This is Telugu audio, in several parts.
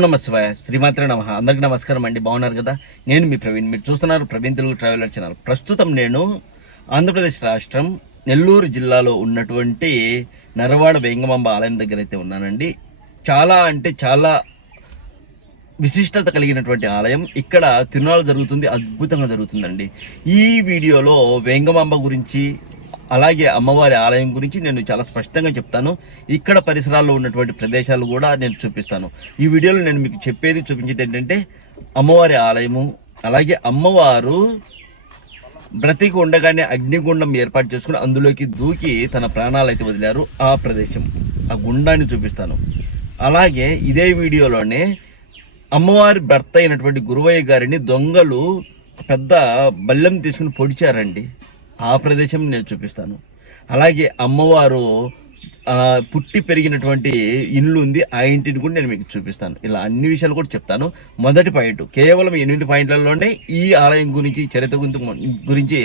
ఓం నమ శివాయ. శ్రీమాత్ర నమ. అందరికి నమస్కారం అండి. బాగున్నారు కదా? నేను మీ ప్రవీణ్. మీరు చూస్తున్నారు ప్రవీణ్ తెలుగు ట్రావెలర్ ఛానల్. ప్రస్తుతం నేను ఆంధ్రప్రదేశ్ రాష్ట్రం నెల్లూరు జిల్లాలో ఉన్నటువంటి నరవాడ వేంగమాంబ ఆలయం దగ్గర అయితే ఉన్నానండి. చాలా అంటే చాలా విశిష్టత కలిగినటువంటి ఆలయం. ఇక్కడ తిరునాళ్ళు జరుగుతుంది అద్భుతంగా జరుగుతుందండి. ఈ వీడియోలో వేంగమాంబ గురించి అలాగే అమ్మవారి ఆలయం గురించి నేను చాలా స్పష్టంగా చెప్తాను. ఇక్కడ పరిసరాల్లో ఉన్నటువంటి ప్రదేశాలు కూడా నేను చూపిస్తాను. ఈ వీడియోలో నేను మీకు చెప్పేది చూపించేది ఏంటంటే అమ్మవారి ఆలయము అలాగే అమ్మవారు బ్రతికి ఉండగానే అగ్నిగుండం ఏర్పాటు చేసుకుని అందులోకి దూకి తన ప్రాణాలు అయితే వదిలారు ఆ ప్రదేశం. ఆ గుండాన్ని చూపిస్తాను. అలాగే ఇదే వీడియోలోనే అమ్మవారి భర్త అయినటువంటి గురువయ్య గారిని దొంగలు పెద్ద బల్లెం తీసుకుని పొడిచారండి. ఆ ప్రదేశం నేను చూపిస్తాను. అలాగే అమ్మవారు పుట్టి పెరిగినటువంటి ఇల్లు ఉంది ఆ ఇంటిని కూడా నేను మీకు చూపిస్తాను. ఇలా అన్ని విషయాలు కూడా చెప్తాను. మొదటి పాయింట్ కేవలం ఎనిమిది పాయింట్లలోనే ఈ ఆలయం గురించి చరిత్ర గురించి గురించి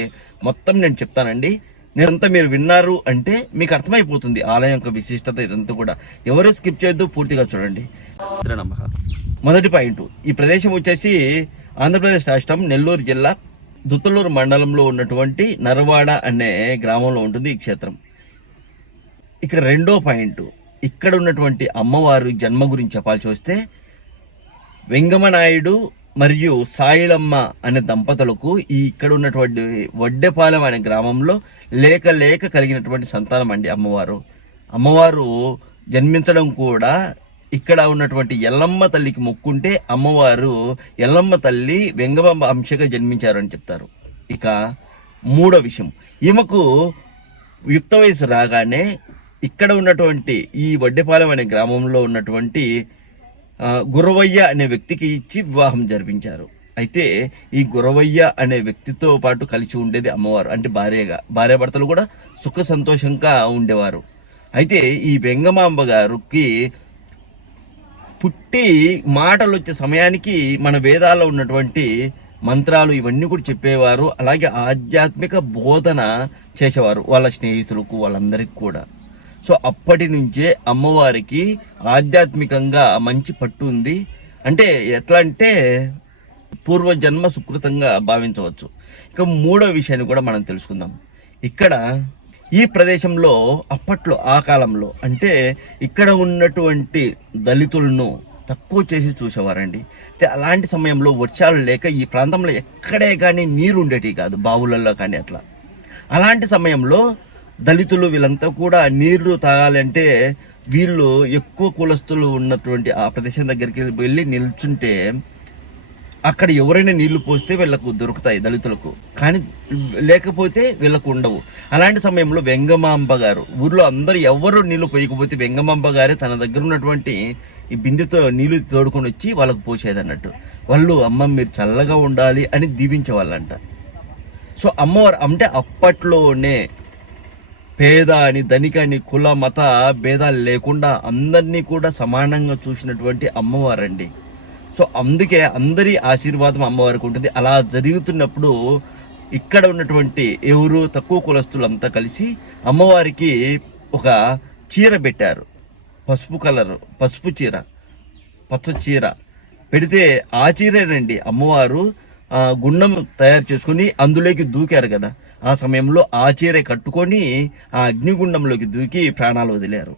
మొత్తం నేను చెప్తానండి. నేనంతా మీరు విన్నారు అంటే మీకు అర్థమైపోతుంది ఆలయం యొక్క విశిష్టత ఇదంతా కూడా. ఎవరు స్కిప్ చేయొద్దు పూర్తిగా చూడండి. మొదటి పాయింట్ ఈ ప్రదేశం వచ్చేసి ఆంధ్రప్రదేశ్ రాష్ట్రం నెల్లూరు జిల్లా దుత్తలూరు మండలంలో ఉన్నటువంటి నరవాడ అనే గ్రామంలో ఉంటుంది ఈ క్షేత్రం. ఇక రెండో పాయింట్ ఇక్కడ ఉన్నటువంటి అమ్మవారు జన్మ గురించి చెప్పాల్సి వస్తే వెంగమనాయుడు మరియు సాయిలమ్మ అనే దంపతులకు ఈ ఇక్కడ ఉన్నటువంటి వడ్డెపాలెం అనే గ్రామంలో లేక లేక కలిగినటువంటి సంతానం అండి అమ్మవారు. అమ్మవారు జన్మించడం కూడా ఇక్కడ ఉన్నటువంటి ఎల్లమ్మ తల్లికి మొక్కుంటే అమ్మవారు ఎల్లమ్మ తల్లి వెంగమాంబ అంశగా జన్మించారు అని చెప్తారు. ఇక మూడో విషయం. ఈమెకు యుక్త వయసు రాగానే ఇక్కడ ఉన్నటువంటి ఈ వడ్డెపాలెం అనే గ్రామంలో ఉన్నటువంటి గురవయ్య అనే వ్యక్తికి ఇచ్చి వివాహం జరిపించారు. అయితే ఈ గురవయ్య అనే వ్యక్తితో పాటు కలిసి ఉండేది అమ్మవారు. అంటే భార్యగా భార్యాభర్తలు కూడా సుఖ సంతోషంగా ఉండేవారు. అయితే ఈ వెంగమాంబ గారికి పుట్టి మాటలు వచ్చే సమయానికి మన వేదాల్లో ఉన్నటువంటి మంత్రాలు ఇవన్నీ కూడా చెప్పేవారు. అలాగే ఆధ్యాత్మిక బోధన చేసేవారు వాళ్ళ స్నేహితులకు వాళ్ళందరికీ కూడా. సో అప్పటి నుంచే అమ్మవారికి ఆధ్యాత్మికంగా మంచి పట్టు ఉంది. అంటే ఎట్లా అంటే పూర్వజన్మ సుకృతంగా భావించవచ్చు. ఇక మూడో విషయాన్ని కూడా మనం తెలుసుకుందాం. ఇక్కడ ఈ ప్రదేశంలో అప్పట్లో ఆ కాలంలో అంటే ఇక్కడ ఉన్నటువంటి దళితులను తక్కువ చేసి చూసేవారండి. అయితే అలాంటి సమయంలో వర్షాలు లేక ఈ ప్రాంతంలో ఎక్కడే కానీ నీరు ఉండేటివి కాదు బావులలో కానీ అట్లా. అలాంటి సమయంలో దళితులు వీళ్ళంతా కూడా నీరు తాగాలంటే వీళ్ళు ఎక్కువ కులస్తులు ఉన్నటువంటి ఆ ప్రదేశం దగ్గరికి వెళ్ళి నిల్చుంటే అక్కడ ఎవరైనా నీళ్ళు పోస్తే వీళ్ళకు దొరుకుతాయి దళితులకు. కానీ లేకపోతే వీళ్ళకు ఉండవు. అలాంటి సమయంలో వెంగమాంబ గారు ఊర్లో అందరూ ఎవరు నీళ్ళు పోయకపోతే వెంగమాంబ గారే తన దగ్గర ఉన్నటువంటి ఈ బిందెతో నీళ్ళు తోడుకొని వచ్చి వాళ్ళకు పోసేది అన్నట్టు వాళ్ళు అమ్మ మీరు చల్లగా ఉండాలి అని దీవించేవాళ్ళంట. సో అమ్మవారు అంటే అప్పట్లోనే పేద అని ధనిక అని కుల మత భేదాలు లేకుండా అందరినీ కూడా సమానంగా చూసినటువంటి అమ్మవారండి. సో అందుకే అందరి ఆశీర్వాదం అమ్మవారికి ఉంటుంది. అలా జరుగుతున్నప్పుడు ఇక్కడ ఉన్నటువంటి ఎవరు తక్కువ కులస్తులంతా కలిసి అమ్మవారికి ఒక చీర పెట్టారు. పసుపు కలర్ పసుపు చీర పచ్చ చీర పెడితే ఆ చీరేనండి. అమ్మవారు గుండం తయారు చేసుకుని అందులోకి దూకారు కదా. ఆ సమయంలో ఆ చీర కట్టుకొని ఆ అగ్నిగుండంలోకి దూకి ప్రాణాలు వదిలారు.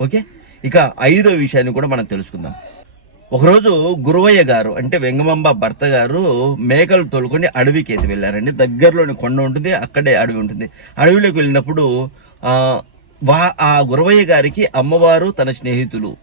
ఓకే? ఇక ఐదో విషయాన్ని కూడా మనం తెలుసుకుందాం. ఒకరోజు గురువయ్య గారు అంటే వెంగమాంబ భర్త గారు మేకలు తోలుకొని అడవికి అయితే వెళ్ళారండి. దగ్గరలోని కొండ ఉంటుంది అక్కడే అడవి ఉంటుంది. అడవిలోకి వెళ్ళినప్పుడు వా ఆ గురవయ్య గారికి అమ్మవారు తన స్నేహితులు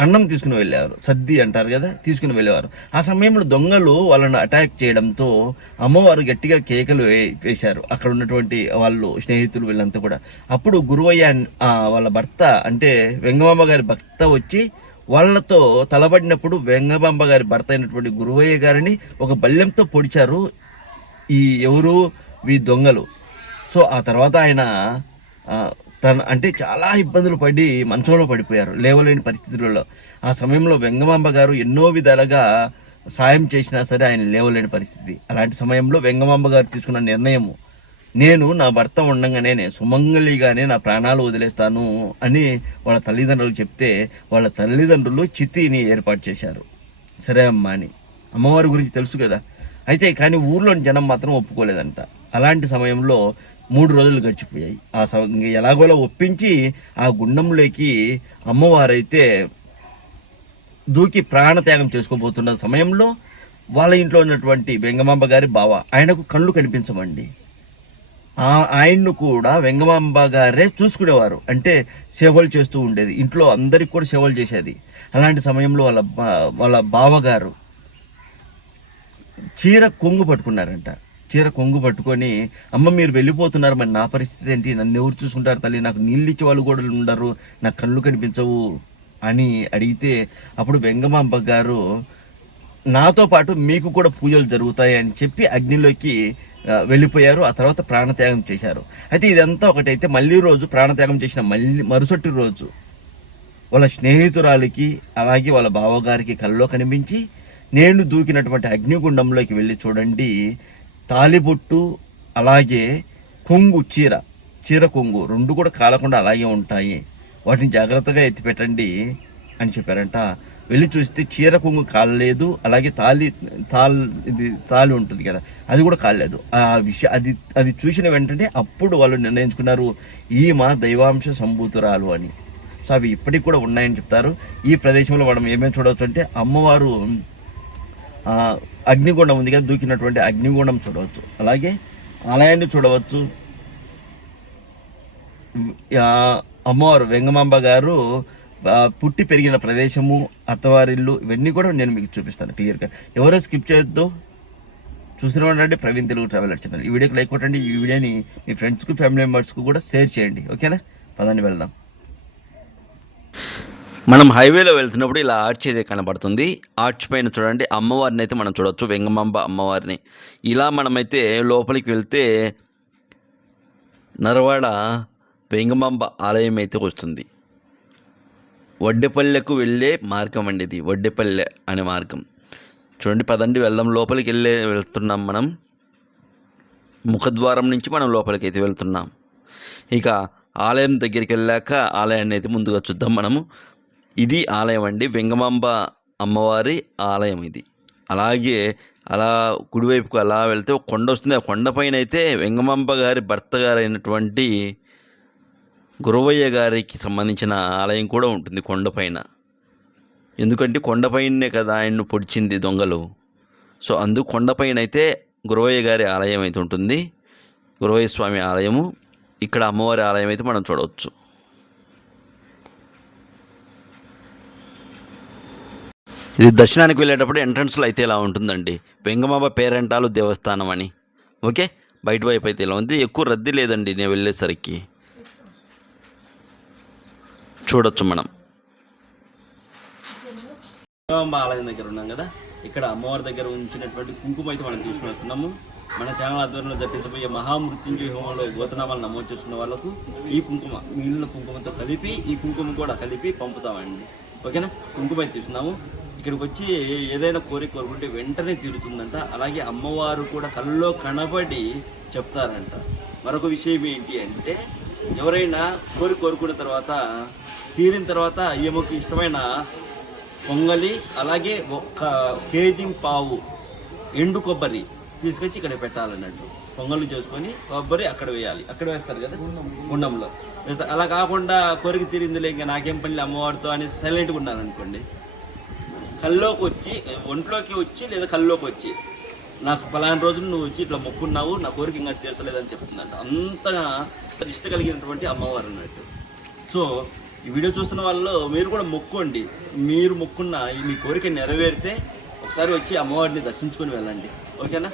అన్నం తీసుకుని వెళ్ళేవారు. సద్ది అంటారు కదా తీసుకుని వెళ్ళేవారు. ఆ సమయంలో దొంగలు వాళ్ళను అటాక్ చేయడంతో అమ్మవారు గట్టిగా కేకలు వే- వేశారు. అక్కడ ఉన్నటువంటి వాళ్ళు స్నేహితులు వీళ్ళంతా కూడా. అప్పుడు గురువయ్య వాళ్ళ భర్త అంటే వెంగమామ గారి భర్త వచ్చి వాళ్ళతో తలబడినప్పుడు వెంగమాంబ గారి భర్త అయినటువంటి గురువయ్య గారిని ఒక బల్లెంతో పొడిచారు ఈ ఎవరు? వీ దొంగలు. సో ఆ తర్వాత ఆయన తన అంటే చాలా ఇబ్బందులు పడి మంచంలో పడిపోయారు లేవలేని పరిస్థితులలో. ఆ సమయంలో వెంగమాంబ గారు ఎన్నో విధాలుగా సాయం చేసినా సరే ఆయన లేవలేని పరిస్థితి. అలాంటి సమయంలో వెంగమాంబ గారు తీసుకున్న నిర్ణయము నేను నా భర్త ఉండగానే నేను సుమంగళిగానే నా ప్రాణాలు వదిలేస్తాను అని వాళ్ళ తల్లిదండ్రులు చెప్తే వాళ్ళ తల్లిదండ్రులు చితిని ఏర్పాటు చేశారు. సరే అమ్మా అని. అమ్మవారి గురించి తెలుసు కదా. అయితే కానీ ఊర్లోని జనం మాత్రం ఒప్పుకోలేదంట. అలాంటి సమయంలో మూడు రోజులు గడిచిపోయాయి. ఆ సమ ఎలాగోలా ఒప్పించి ఆ గుండంలోకి అమ్మవారైతే దూకి ప్రాణత్యాగం చేసుకోబోతున్న సమయంలో వాళ్ళ ఇంట్లో ఉన్నటువంటి బెంగమాంబ గారి బావ ఆయనకు కళ్ళు కనిపించమండి ఆయన్ను కూడా వెంగమాంబ గారే చూసుకునేవారు. అంటే సేవలు చేస్తూ ఉండేది. ఇంట్లో అందరికి కూడా సేవలు చేసేది. అలాంటి సమయంలో వాళ్ళ బా- వాళ్ళ బావగారు చీర కొంగు పట్టుకున్నారంట. చీర కొంగు పట్టుకొని అమ్మ మీరు వెళ్ళిపోతున్నారు. మరి నా పరిస్థితి ఏంటి? నన్ను ఎవరు చూసుకుంటారు తల్లి? నాకు నీళ్ళు ఇచ్చే వాళ్ళు కూడా ఉండరు. నాకు కళ్ళు కనిపించవు. అని అడిగితే అప్పుడు వెంగమాంబ గారు నాతో పాటు మీకు కూడా పూజలు జరుగుతాయి అని చెప్పి అగ్నిలోకి వెళ్ళిపోయారు. ఆ తర్వాత ప్రాణత్యాగం చేశారు. అయితే ఇదంతా ఒకటైతే మళ్ళీ రోజు ప్రాణత్యాగం చేసిన మళ్ళీ మరుసటి రోజు వాళ్ళ స్నేహితురాలికి అలాగే వాళ్ళ బావగారికి కల్లో కనిపించి నేను దూకినటువంటి అగ్నిగుండంలోకి వెళ్ళి చూడండి తాలిబొట్టు అలాగే కొంగు చీర చీర కొంగు రెండు కూడా కాలకుండా అలాగే ఉంటాయి. వాటిని జాగ్రత్తగా ఎత్తిపెట్టండి అని చెప్పారంట. వెళ్ళి చూస్తే చీర కొంగు కాలలేదు అలాగే తాలి తాళ్ ఇది తాళి ఉంటుంది కదా అది కూడా కాలేదు ఆ విషయ అది అది చూసిన వెంటనే అప్పుడు వాళ్ళు నిర్ణయించుకున్నారు ఈమె దైవాంశ సంభూతురాలు అని. సో అవి ఇప్పటికి కూడా ఉన్నాయని చెప్తారు. ఈ ప్రదేశంలో మనం ఏమేమి చూడవచ్చు అంటే అమ్మవారు అగ్నిగుండం ఉంది కదా దూకినటువంటి అగ్నిగుండం చూడవచ్చు. అలాగే ఆలయాన్ని చూడవచ్చు. అమ్మవారు వెంగమాంబ గారు పుట్టి పెరిగిన ప్రదేశము అత్తవారిల్లు ఇవన్నీ కూడా నేను మీకు చూపిస్తాను క్లియర్గా. ఎవరో స్కిప్ చేయొద్దు. చూసిన ఉండండి ప్రవీణ్ తెలుగు ట్రావెల్ ఛానల్. ఈ వీడియోకి లైక్ కొట్టండి ఈ వీడియోని మీ ఫ్రెండ్స్కి ఫ్యామిలీ మెంబర్స్కు కూడా షేర్ చేయండి. ఓకేనా? పదండి వెళ్దాం. మనం హైవేలో వెళ్తున్నప్పుడు ఇలా ఆర్చ్ అయితే కనబడుతుంది. ఆర్చ్ పైన చూడండి అమ్మవారిని అయితే మనం చూడొచ్చు వెంగమాంబ అమ్మవారిని. ఇలా మనమైతే లోపలికి వెళ్తే నరవాడ వెంగమాంబ ఆలయం అయితే వస్తుంది. వడ్డెపల్లెకు వెళ్ళే మార్గం అండి ఇది వడ్డెపల్లె అనే మార్గం. చూడండి పదండి వెళ్దాం. లోపలికి వెళ్ళే వెళ్తున్నాం మనం. ముఖద్వారం నుంచి మనం లోపలికి అయితే వెళ్తున్నాం. ఇక ఆలయం దగ్గరికి వెళ్ళాక ఆలయాన్ని అయితే ముందుగా చూద్దాం మనము. ఇది ఆలయం అండి. వెంగమాంబ అమ్మవారి ఆలయం ఇది. అలాగే అలా కుడివైపుకు అలా వెళ్తే ఒక కొండ వస్తుంది. ఆ కొండపైన అయితే వెంగమాంబ గారి భర్త గారైనటువంటి గురవయ్య గారికి సంబంధించిన ఆలయం కూడా ఉంటుంది కొండపైన. ఎందుకంటే కొండపైనే కదా ఆయన్ను పొడిచింది దొంగలు. సో అందు కొండపైన అయితే గురవయ్య గారి ఆలయం అయితే ఉంటుంది. గురవయ్య స్వామి ఆలయము. ఇక్కడ అమ్మవారి ఆలయం అయితే మనం చూడవచ్చు. ఇది దర్శనానికి వెళ్ళేటప్పుడు ఎంట్రన్స్లో అయితే ఇలా ఉంటుందండి. వెంగమాంబ పేరెంటాలు దేవస్థానం అని. ఓకే? బయట వైపు అయితే ఇలా ఉంది. ఎక్కువ రద్దీ లేదండి నేను వెళ్ళేసరికి. చూడొచ్చు మనం ఆలయం దగ్గర ఉన్నాం కదా ఇక్కడ అమ్మవారి దగ్గర ఉంచినటువంటి కుంకుమ అయితే మనం తీసుకుని వస్తున్నాము. మన ఛానల్ ఆధ్వర్యంలో జరిపించబోయే మహామృత్యుంజయ హోమంలో గోతనామాలు నమోదు చేసుకున్న వాళ్ళకు ఈ కుంకుమ మిగిలిన కుంకుమతో కలిపి ఈ కుంకుమ కూడా కలిపి పంపుతామండి. ఓకేనా? కుంకుమ అయితే తీసుకున్నాము. ఇక్కడికి వచ్చి ఏదైనా కోరిక కోరుకుంటే వెంటనే తీరుతుందంట. అలాగే అమ్మవారు కూడా కళ్ళలో కనబడి చెప్తారంట. మరొక విషయం ఏంటి అంటే ఎవరైనా కోరిక కోరుకున్న తర్వాత తీరిన తర్వాత ఈమెకు ఇష్టమైన పొంగలి అలాగే ఒక కేజీ పావు ఎండు కొబ్బరి తీసుకొచ్చి ఇక్కడ పెట్టాలన్నట్టు. పొంగలు చేసుకొని కొబ్బరి అక్కడ వేయాలి. అక్కడ వేస్తారు కదా? గుండంలో. వేస్తారు అలా కాకుండా కోరిక తీరిందిలే ఇంకా నాకేం పని అమ్మవారితో అని సైలెంట్గా ఉన్నాను అనుకోండి కల్లోకి వచ్చి ఒంట్లోకి వచ్చి లేదా కల్లోకి వచ్చి నాకు పలానా రోజులు నువ్వు వచ్చి ఇట్లా మొక్కున్నావు నా కోరిక ఇంకా తీర్చలేదని చెప్తుందంట. అంత ఇష్ట కలిగినటువంటి అమ్మవారు అన్నట్టు. సో ఈ వీడియో చూస్తున్న వాళ్ళు మీరు కూడా మొక్కోండి. మీరు మొక్కున్న ఈ మీ కోరిక నెరవేరితే ఒకసారి వచ్చి అమ్మవారిని దర్శించుకొని వెళ్ళండి. ఓకేనా?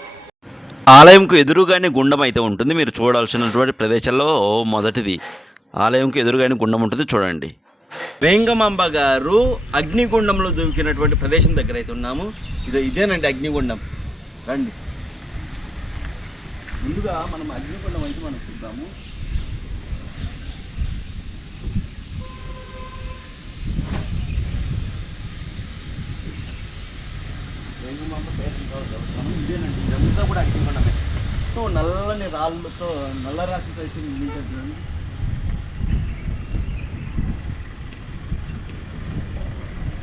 ఆలయంకు ఎదురుగానే గుండం అయితే ఉంటుంది. మీరు చూడాల్సినటువంటి ప్రదేశాల్లో మొదటిది ఆలయంకు ఎదురుగానే గుండం ఉంటుంది చూడండి. వేంగమాంబ గారు అగ్నిగుండంలో దూకినటువంటి ప్రదేశం దగ్గర అయితే ఉన్నాము. ఇది ఇదేనండి అగ్నిగుండం. రండి. ముందుగా మనం అగ్నిగుండం అయితే మనం చూద్దాము. వేంగమాంబ పేరు మనం ఇదేనండి. ఇదంతా కూడా అగ్నిగుండమే మొత్తం నల్లని రాళ్ళతో నల్ల రాతితో అయితే నిండిపోయి చూడండి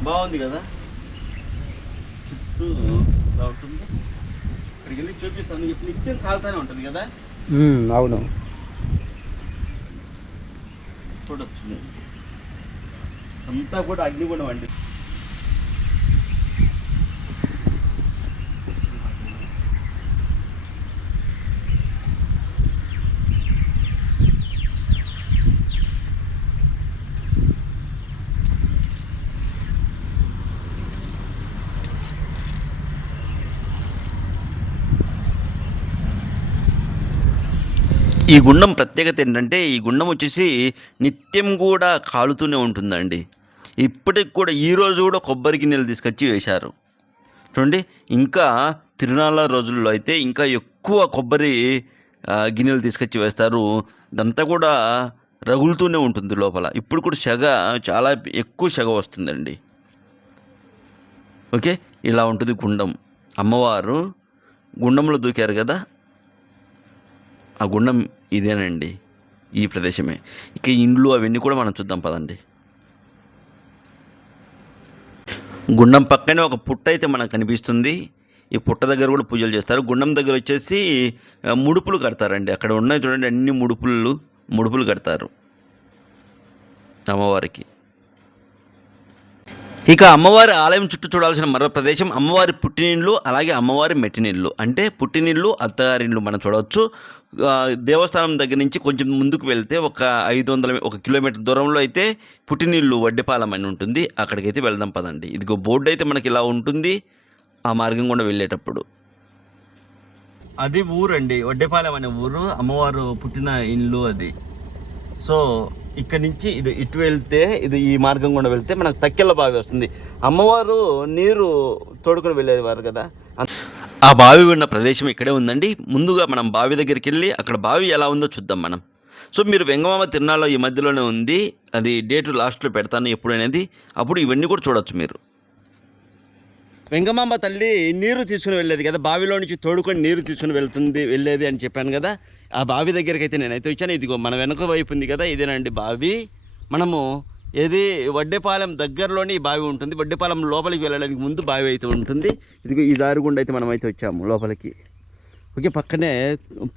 బాగుంది కదా? చుట్టూ ఇలా ఉంటుంది. ఇక్కడికి వెళ్ళి చూపిస్తాను. ఇప్పుడు నిత్యం కాలుతానే ఉంటుంది కదా? అవును. చూడొచ్చు. అంతా కూడా అగ్నిగుణం అండి. ఈ గుండం ప్రత్యేకత ఏంటంటే ఈ గుండం వచ్చేసి నిత్యం కూడా కాలుతూనే ఉంటుందండి. ఇప్పటికి కూడా ఈ రోజు కూడా కొబ్బరి గిన్నెలు తీసుకొచ్చి వేశారు. చూడండి ఇంకా తిరునాళ్ళ రోజుల్లో అయితే ఇంకా ఎక్కువ కొబ్బరి గిన్నెలు తీసుకొచ్చి వేస్తారు. ఇదంతా కూడా రగులుతూనే ఉంటుంది లోపల. ఇప్పుడు కూడా సెగ చాలా ఎక్కువ సెగ వస్తుందండి. ఓకే ఇలా ఉంటుంది గుండం. అమ్మవారు గుండంలో దూకారు కదా? ఆ గుండం ఇదేనండి ఈ ప్రదేశమే. ఇక ఇండ్లు అవన్నీ కూడా మనం చూద్దాం పదండి. గుండం పక్కనే ఒక పుట్ట అయితే మనకు కనిపిస్తుంది. ఈ పుట్ట దగ్గర కూడా పూజలు చేస్తారు. గుండం దగ్గర వచ్చేసి ముడుపులు కడతారండి. అక్కడ ఉన్నాయి చూడండి అన్ని ముడుపులు ముడుపులు కడతారు. అమ్మవారికి. ఇక అమ్మవారి ఆలయం చుట్టూ చూడాల్సిన మరో ప్రదేశం అమ్మవారి పుట్టినిళ్ళు అలాగే అమ్మవారి మెట్టినిళ్ళు అంటే పుట్టినిళ్ళు అత్తగారిళ్ళు మనం చూడవచ్చు. దేవస్థానం దగ్గర నుంచి కొంచెం ముందుకు వెళ్తే ఒక ఐదు వందల ఒక కిలోమీటర్ దూరంలో అయితే పుట్టినిళ్ళు వడ్డిపాలెం అని ఉంటుంది. అక్కడికైతే వెళ్దాం పదండి. ఇదిగో బోర్డు అయితే మనకి ఇలా ఉంటుంది. ఆ మార్గం కూడా వెళ్ళేటప్పుడు. అది ఊరండి. వడ్డేపాలెం అనే ఊరు అమ్మవారు పుట్టిన ఇల్లు అది. సో ఇక్కడ నుంచి ఇది ఇటు వెళ్తే ఇది ఈ మార్గం గుండా వెళ్తే మనకు తక్కెళ్ళ బావి వస్తుంది. అమ్మవారు నీరు తోడుకుని వెళ్ళేవారు కదా. ఆ బావి ఉన్న ప్రదేశం ఇక్కడే ఉందండి. ముందుగా మనం బావి దగ్గరికి వెళ్ళి అక్కడ బావి ఎలా ఉందో చూద్దాం మనం. సో మీరు వెంగమామ తిరునాళ్ళ ఈ మధ్యలోనే ఉంది. అది డేటు లాస్ట్లో పెడతాను ఎప్పుడు అనేది అప్పుడు ఇవన్నీ కూడా చూడొచ్చు మీరు. వెంగమాంబ తల్లి నీరు తీసుకుని వెళ్ళేది కదా బావిలో నుంచి తోడుకొని నీరు తీసుకుని వెళ్తుంది వెళ్ళేది అని చెప్పాను కదా ఆ బావి దగ్గరికి అయితే నేనైతే వచ్చాను. ఇదిగో మన వెనక వైపు ఉంది కదా ఇదేనండి బావి. మనము ఏది వడ్డేపాలెం దగ్గరలోనే ఈ బావి ఉంటుంది. వడ్డేపాలెం లోపలికి వెళ్ళడానికి ముందు బావి అయితే ఉంటుంది. ఇదిగో ఈ దారి గుండా అయితే మనం అయితే వచ్చాము లోపలికి. ఓకే పక్కనే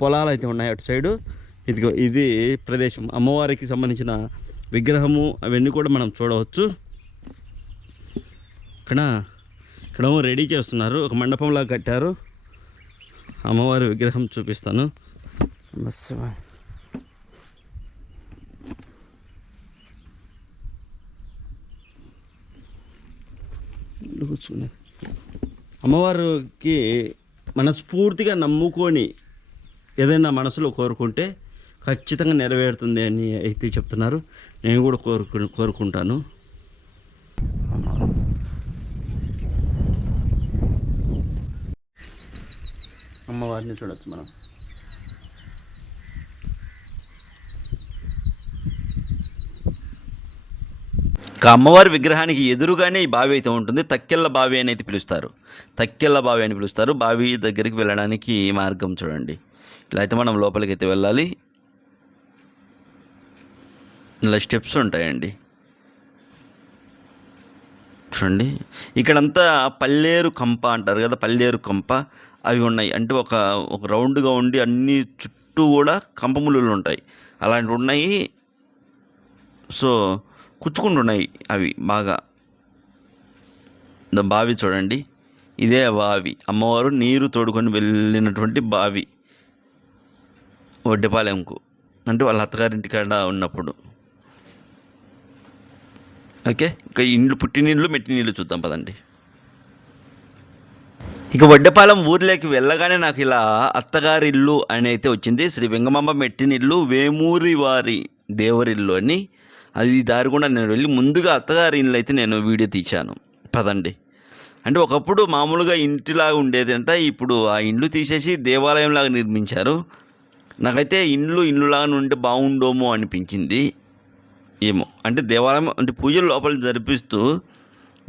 పొలాలు అయితే ఉన్నాయి అటు సైడు. ఇదిగో ఇది ప్రదేశం. అమ్మవారికి సంబంధించిన విగ్రహము అవన్నీ కూడా మనం చూడవచ్చు. ఇక్కడ ఇక్కడ రెడీ చేస్తున్నారు. ఒక మండపంలా కట్టారు. అమ్మవారి విగ్రహం చూపిస్తాను. బస్సు. అమ్మవారికి మనస్ఫూర్తిగా నమ్ముకొని ఏదైనా మనసులో కోరుకుంటే ఖచ్చితంగా నెరవేరుతుంది అని అయితే చెప్తున్నారు. నేను కూడా కోరుకు కోరుకుంటాను. అమ్మవారిని చూడొచ్చు మనం. ఇక అమ్మవారి విగ్రహానికి ఎదురుగానే ఈ బావి అయితే ఉంటుంది. తక్కెళ్ళ బావి అని అయితే పిలుస్తారు. తక్కెళ్ళ బావి అని పిలుస్తారు. బావి దగ్గరికి వెళ్ళడానికి మార్గం చూడండి. ఇలా అయితే మనం లోపలికి అయితే వెళ్ళాలి. ఇలా స్టెప్స్ ఉంటాయండి. చూడండి. ఇక్కడంతా పల్లేరు కంప అంటారు కదా పల్లేరు కంప. అవి ఉన్నాయి. అంటే ఒక ఒక రౌండ్గా ఉండి అన్ని చుట్టూ కూడా కంపములు ఉంటాయి. అలాంటివి ఉన్నాయి. సో కుచ్చుకుంటున్నాయి అవి బాగా. ద బావి చూడండి. ఇదే బావి. అమ్మవారు నీరు తోడుకొని వెళ్ళినటువంటి బావి. వడ్డెపాలెంకు. అంటే వాళ్ళ అత్తగారింటి కాడ ఉన్నప్పుడు. ఓకే? ఇక ఇండ్లు పుట్టినీళ్ళు మెట్టినీళ్ళు చూద్దాం పదండి. ఇక వడ్డపాలెం ఊర్లోకి వెళ్ళగానే నాకు ఇలా అత్తగారిల్లు అని అయితే వచ్చింది. శ్రీ వెంగమాంబ మెట్టినిల్లు వేమూరి వారి దేవరిల్లు అని. అది దారి కూడా నేను వెళ్ళి ముందుగా అత్తగారి ఇల్లు అయితే నేను వీడియో తీశాను. పదండి. అంటే ఒకప్పుడు మామూలుగా ఇంటిలాగా ఉండేది అంట ఇప్పుడు ఆ ఇండ్లు తీసేసి దేవాలయంలాగా నిర్మించారు. నాకైతే ఇండ్లు ఇండ్లులాగా ఉంటే బాగుండోమో అనిపించింది. ఏమో. అంటే దేవాలయం అంటే పూజలు లోపల జరిపిస్తూ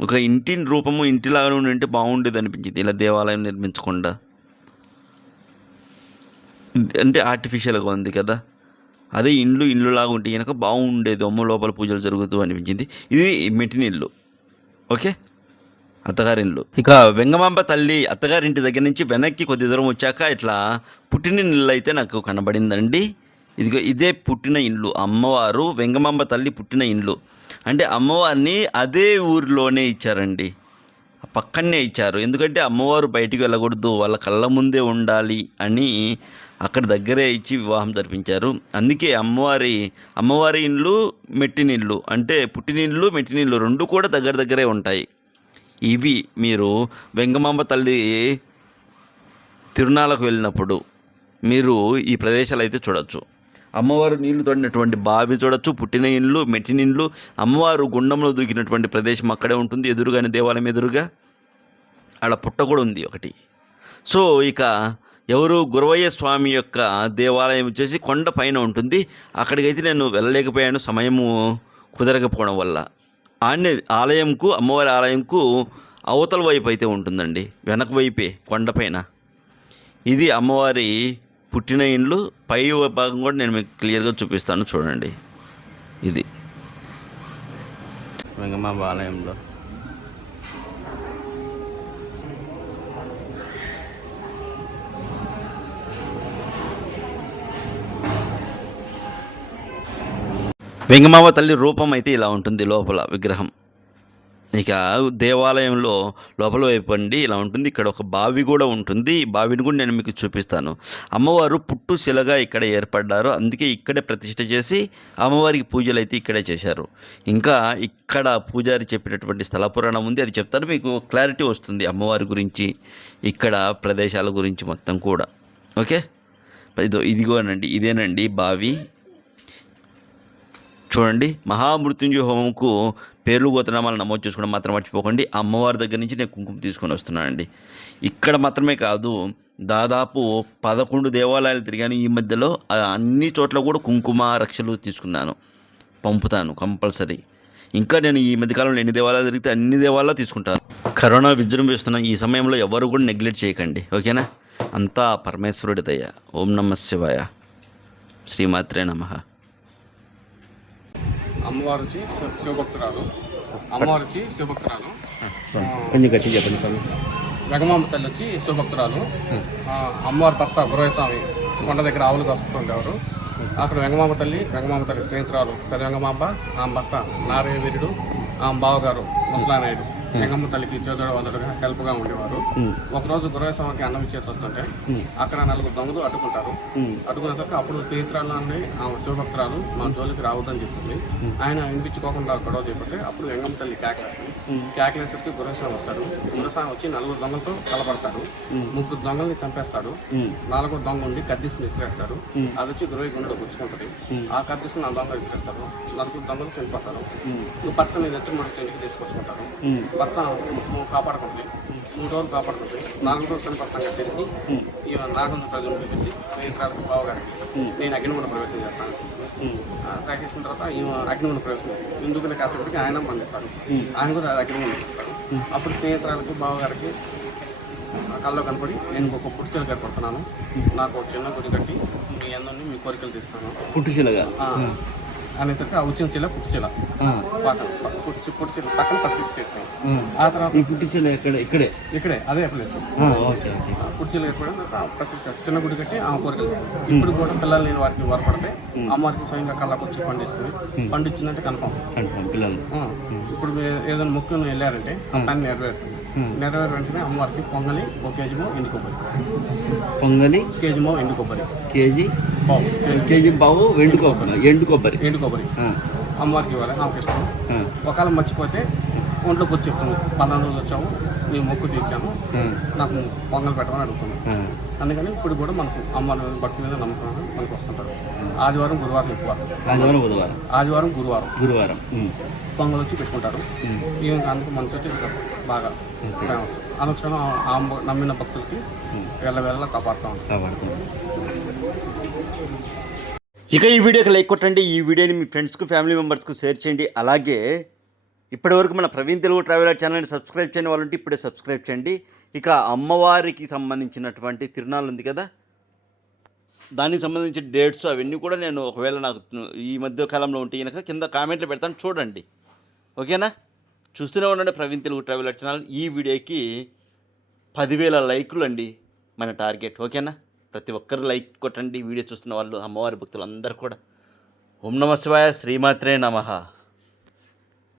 ఒక ఇంటి రూపము ఇంటిలాగా ఉండి ఉంటే బాగుండేది అనిపించింది ఇలా దేవాలయం నిర్మించకుండా. అంటే ఆర్టిఫిషియల్గా ఉంది కదా. అదే ఇండ్లు ఇండ్లు లాగా ఉంటే కనుక బాగుండేది అమ్మ లోపల పూజలు జరుగుతూ అనిపించింది. ఇది మెటినిల్లు ఓకే? అత్తగారిల్లు ఇక వెంగమాంబ తల్లి అత్తగారింటి దగ్గర నుంచి వెనక్కి కొద్ది దూరం వచ్చాక ఇట్లా పుట్టిన ఇల్లు అయితే నాకు కనబడిందండి. ఇదిగో ఇదే పుట్టిన ఇండ్లు. అమ్మవారు వెంగమాంబ తల్లి పుట్టిన ఇండ్లు. అంటే అమ్మవారిని అదే ఊరిలోనే ఇచ్చారండి. పక్కనే ఇచ్చారు. ఎందుకంటే అమ్మవారు బయటికి వెళ్ళకూడదు. వాళ్ళ కళ్ళ ముందే ఉండాలి అని అక్కడ దగ్గరే ఇచ్చి వివాహం జరిపించారు. అందుకే అమ్మవారి అమ్మవారి ఇండ్లు మెట్టినిళ్ళు అంటే పుట్టినిళ్ళు మెట్టినిళ్ళు రెండు కూడా దగ్గర దగ్గరే ఉంటాయి. ఇవి మీరు వెంగమాంబ తల్లి తిరునాళ్ళకు వెళ్ళినప్పుడు మీరు ఈ ప్రదేశాలు అయితే చూడొచ్చు. అమ్మవారు నీళ్ళు తోడినటువంటి బావి చూడొచ్చు పుట్టిన ఇండ్లు మెట్టిన ఇండ్లు అమ్మవారు గుండంలో దూకినటువంటి ప్రదేశం అక్కడే ఉంటుంది ఎదురుగానే దేవాలయం ఎదురుగా. ఆడ పుట్ట కూడా ఉంది ఒకటి. సో ఇక ఎవరు గురవయ్య స్వామి యొక్క దేవాలయం వచ్చేసి కొండ పైన ఉంటుంది. అక్కడికైతే నేను వెళ్ళలేకపోయాను సమయము కుదరకపోవడం వల్ల. ఆయన ఆలయంకు అమ్మవారి ఆలయంకు అవతల వైపు అయితే ఉంటుందండి వెనక వైపే కొండపైన ఇది అమ్మవారి పుట్టిన ఇండ్లు పై భాగం కూడా నేను మీకు క్లియర్గా చూపిస్తాను చూడండి. ఇది. వెంగమాంబ ఆలయంలో వెంగమావ తల్లి రూపం అయితే ఇలా ఉంటుంది లోపల విగ్రహం. ఇక దేవాలయంలో లోపల వైపు అండి ఇలా ఉంటుంది. ఇక్కడ ఒక బావి కూడా ఉంటుంది. ఈ బావిని కూడా నేను మీకు చూపిస్తాను. అమ్మవారు పుట్టు శిలగా ఇక్కడ ఏర్పడ్డారు. అందుకే ఇక్కడే ప్రతిష్ట చేసి అమ్మవారికి పూజలు అయితే ఇక్కడే చేశారు. ఇంకా ఇక్కడ పూజారి చెప్పినటువంటి స్థల పురాణం ఉంది. అది చెప్తాను. మీకు క్లారిటీ వస్తుంది అమ్మవారి గురించి ఇక్కడ ప్రదేశాల గురించి మొత్తం కూడా. ఓకే? ఇదో ఇదిగోనండి ఇదేనండి బావి. చూడండి మహామృత్యుంజయ హోమంకు పేర్లు గోతనామాలు నమోదు చేసుకోవడం మాత్రం మర్చిపోకండి. అమ్మవారి దగ్గర నుంచి నేను కుంకుమ తీసుకొని వస్తున్నానండి. ఇక్కడ మాత్రమే కాదు దాదాపు పదకొండు దేవాలయాలు తిరిగాను. ఈ మధ్యలో అన్ని చోట్ల కూడా కుంకుమ రక్షలు తీసుకున్నాను. పంపుతాను కంపల్సరీ. ఇంకా నేను ఈ మధ్యకాలంలో ఎన్ని దేవాలయాలు తిరిగితే అన్ని దేవాలయాలు తీసుకుంటాను. కరోనా విజృంభిస్తున్న ఈ సమయంలో ఎవరు కూడా నెగ్లెక్ట్ చేయకండి. ఓకేనా? అంతా పరమేశ్వరుడి దయ ఓం నమ శివాయ. శ్రీమాత్రే నమః. అమ్మవారు వచ్చి శివ- శివభక్తురాలు. అమ్మవారు వచ్చి శివభక్తురాలు. కొంచెం గట్టి చెప్పండి స్వామి? వెగమాంబ తల్లి వచ్చి శివభక్తురాలు అమ్మవారి భర్త గురవయ్య స్వామి కొండ దగ్గర ఆవులు కాసుకుంటూ ఉండేవారు అక్కడ వెంగమాంబ తల్లి వెంగమాంబ తల్లి స్నేహితురాలు తల్లి వెంగమాంబ ఆమె భర్త నారాయణ వీరుడు ఆమె బావగారు ముసలానాయుడు వెంగమ్మ తల్లికి చేదోడు వదడుగా హెల్ప్గా ఉండేవారు. ఒకరోజు గురవయ్య స్వామికి అన్నం ఇచ్చేసి వస్తుంటే అక్కడ నలుగురు దొంగలు అడ్డుకుంటారు. అడ్డుకున్న తర్వాత అప్పుడు స్నేహితురాలు నుండి ఆమె శివభక్తురాలు మా జోలికి రావద్దని చెప్తుంది ఆయన వినిపించుకోకుండా గొడవ చేపడితే అప్పుడు వెంగమ్మ తల్లి కేకలేస్తుంది కేకలేసరికి గురస్వామి వస్తాడు. గురస్వామి వచ్చి నలుగురు దొంగలతో కలపడతాడు ముగ్గురు దొంగల్ని చంపేస్తాడు. నాలుగో దొంగ ఉండి కత్తిసుని ఇసిరేస్తాడు అది వచ్చి గురవై గుండెలో గుచ్చుకుంటది. ఆ కత్తిసుని నా దొంగ ఇసిరేస్తాడు నలుగురు దొంగలు చనిపోతారు. నీ నెత్తి మడికి ఇంటికి తీసుకొచ్చుకుంటారు? నువ్వు కాపాడుకుంటుంది మూడు రోజులు కాపాడుకుంటుంది నాలుగు రోజులు చనిపోతాను తెలిసి ఈ నాగందు ప్రజలు పిలిచి స్నేహితురాలకు బావగారికి నేను అగ్నిగుండ ప్రవేశం చేస్తాను. ఆ, తాగేసిన తర్వాత ఈమె అగ్నిగుండ ప్రవేశం చేస్తాడు ఎందుకని కాసేపటికి ఆయన మరణిస్తారు ఆయన కూడా అగ్నిగుండ చేస్తారు అప్పుడు స్నేహితురాలకి బావగారికి కల్లో కనపడి నేను ఒక పుట్టుచలు కనపడుతున్నాను నాకు ఒక చిన్న గుడి కట్టి మీ అందరినీ మీ కోరికలు తీస్తాను. పుట్టుశిలగా ఆ, అనేసరికి ఆ వచ్చిన పుట్టుశిల పక్కన పుట్టి పుట్టుశిల పక్కన ప్రతిష్ఠ చేసాను. ఆ. తర్వాత ఈ పుట్టుశిల ఎక్కడ ఇక్కడే? ఇక్కడే అదే ప్లేస్ ఓకే ఓకే. కుర్చీలు ఏర్పడిన ప్రతిష్ట చిన్న గుడి కట్టి ఆమె కోరికలు. ఇప్పుడు కూడా పిల్లలు లేని వారికి వరపడితే అమ్మవారికి స్వయంగా కళ్ళకు వచ్చి పండిస్తుంది. పండించిందంటే కన్ఫామ్. పిల్లలు. ఇప్పుడు ఏదైనా ముఖ్యం వెళ్ళారంటే దాన్ని నెరవేరుతుంది. నెరవేరు వెంటనే అమ్మవారికి పొంగలి ఒక కేజీమో ఎండు కొబ్బరి. పొంగలి కేజీమో ఎండు కొబ్బరి. కేజీ పావు కేజీ బావు ఎండు కొబ్బరి. ఎండు కొబ్బరి. ఎండు కొబ్బరి. అమ్మవారికి ఇవ్వాలి ఆమెకి ఇష్టం ఒకవేళ మర్చిపోతే ఒంట్లో కూర్చి చెప్తాను పన్నెండు రోజులు వచ్చాము నీ మొక్కు తీర్చాము నాకు పొంగల్ పెట్టమని అడుగుతున్నాను. అందుకని ఇప్పుడు కూడా మనకు అమ్మ మీద భక్తి మీద నమ్మకం మనకు వస్తుంటారు ఆదివారం గురువారం ఎక్కువ. ఆదివారం బుధవారం. ఆదివారం గురువారం. గురువారం. పొంగల్ వచ్చి పెట్టుకుంటారు. ఉమ్. ఈ అందుకు మనసు వచ్చి బాగా ఫేమస్. అనుక్షణం ఆ నమ్మిన భక్తులకి వెళ్ళ వెళ్ళ కాపాడుతూ ఉంటారు కాపాడుతుంది ఇక ఈ వీడియోకి లైక్ కొట్టండి. ఈ వీడియోని మీ ఫ్రెండ్స్కు ఫ్యామిలీ మెంబర్స్కు షేర్ చేయండి. అలాగే ఇప్పటివరకు మన ప్రవీణ్ తెలుగు ట్రావెలర్ ఛానల్ని సబ్స్క్రైబ్ చేయని వాళ్ళంటే ఇప్పుడే సబ్స్క్రైబ్ చేయండి. ఇక అమ్మవారికి సంబంధించినటువంటి తిరునాళ్ళు ఉంది కదా దానికి సంబంధించిన డేట్స్ అవన్నీ కూడా నేను ఒకవేళ నాకు ఈ మధ్య కాలంలో ఉంటే కనుక కింద కామెంట్లు పెడతాను చూడండి. ఓకేనా? చూస్తూనే ఉండండి ప్రవీణ్ తెలుగు ట్రావెల్ ఛానల్ ఈ వీడియోకి పదివేల లైకులు అండి మన టార్గెట్ ఓకేనా? ప్రతి ఒక్కరు లైక్ కొట్టండి. వీడియో చూస్తున్న వాళ్ళు అమ్మవారి భక్తులు అందరూ కూడా. ఓం నమ శివాయ శ్రీమాత్రే నమః.